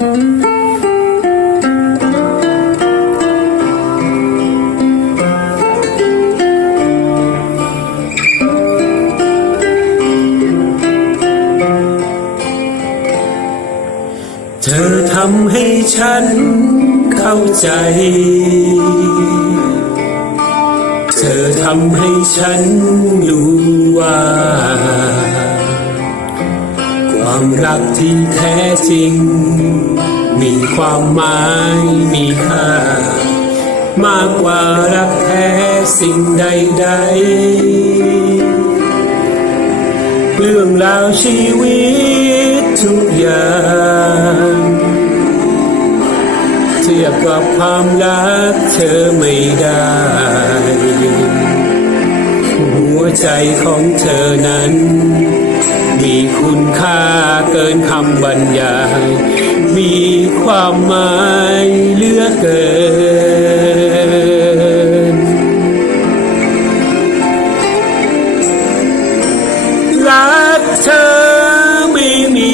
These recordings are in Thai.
เธอทำให้ฉันเข้าใจ เธอทำให้ฉันรู้ว่า ความรักที่แท้จริง มีความหมายมีค่า มากกว่ารักแท้สิ่งใดๆ เรื่องราวชีวิตทุกอย่าง เทียบกับความรักเธอไม่ได้หัวใจของเธอนั้น มีคุณค่าเกินคำบรรยาย มีความหมายเหลือเกิน รักเธอไม่มี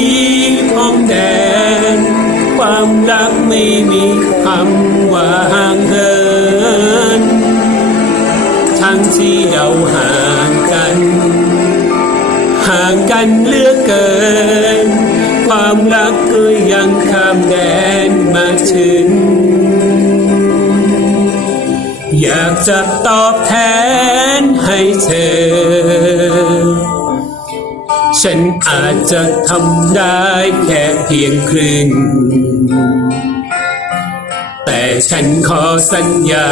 พรมแดน ความรักไม่มีคำว่าห่างเหินทั้งที่เราห่างกันางกันเหลือเกิน ความรักก็ยังข้ามแดนมาถึง อยากจะตอบแทนให้เธอ ฉันอาจจะทำได้แค่เพียงครึ่งแต่ฉันขอสัญญา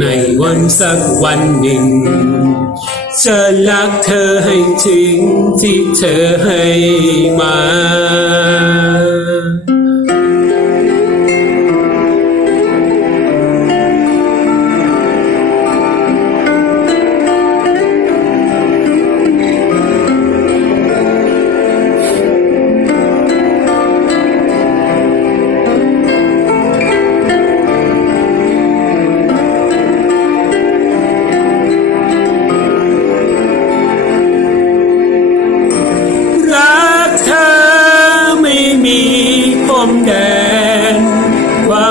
ในวันสักวันหนึ่ง จะรักเธอให้ถึงที่เธอให้มา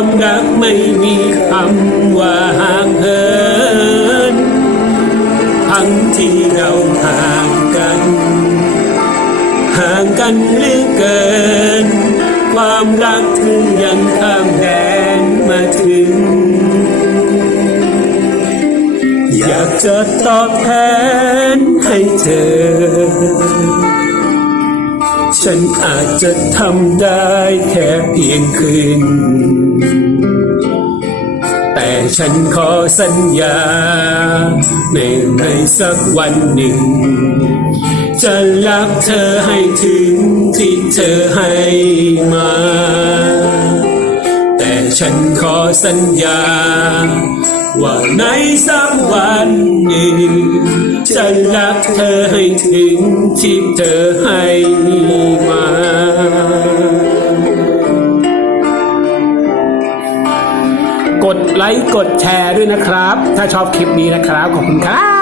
ความรักไม่มีคำว่าห่างเหินทั้งที่เราห่างกัน ห่างกันเหลือเกิน ความรักถึงยังข้ามแดนมาถึง อยากจะตอบแทนให้เธอ ฉันอาจจะทำได้แค่เพียงคืน แต่ฉันขอสัญญา ในในสักวันหนึ่ง จะรักเธอให้ถึงที่เธอให้มา ฉันขอสัญญา ว่าในสักวันหนึ่งจะรักเธอให้ถึงที่เธอให้มากดไลค์กดแชร์ด้วยนะครับ ถ้าชอบคลิปนี้นะครับ ขอบคุณครับ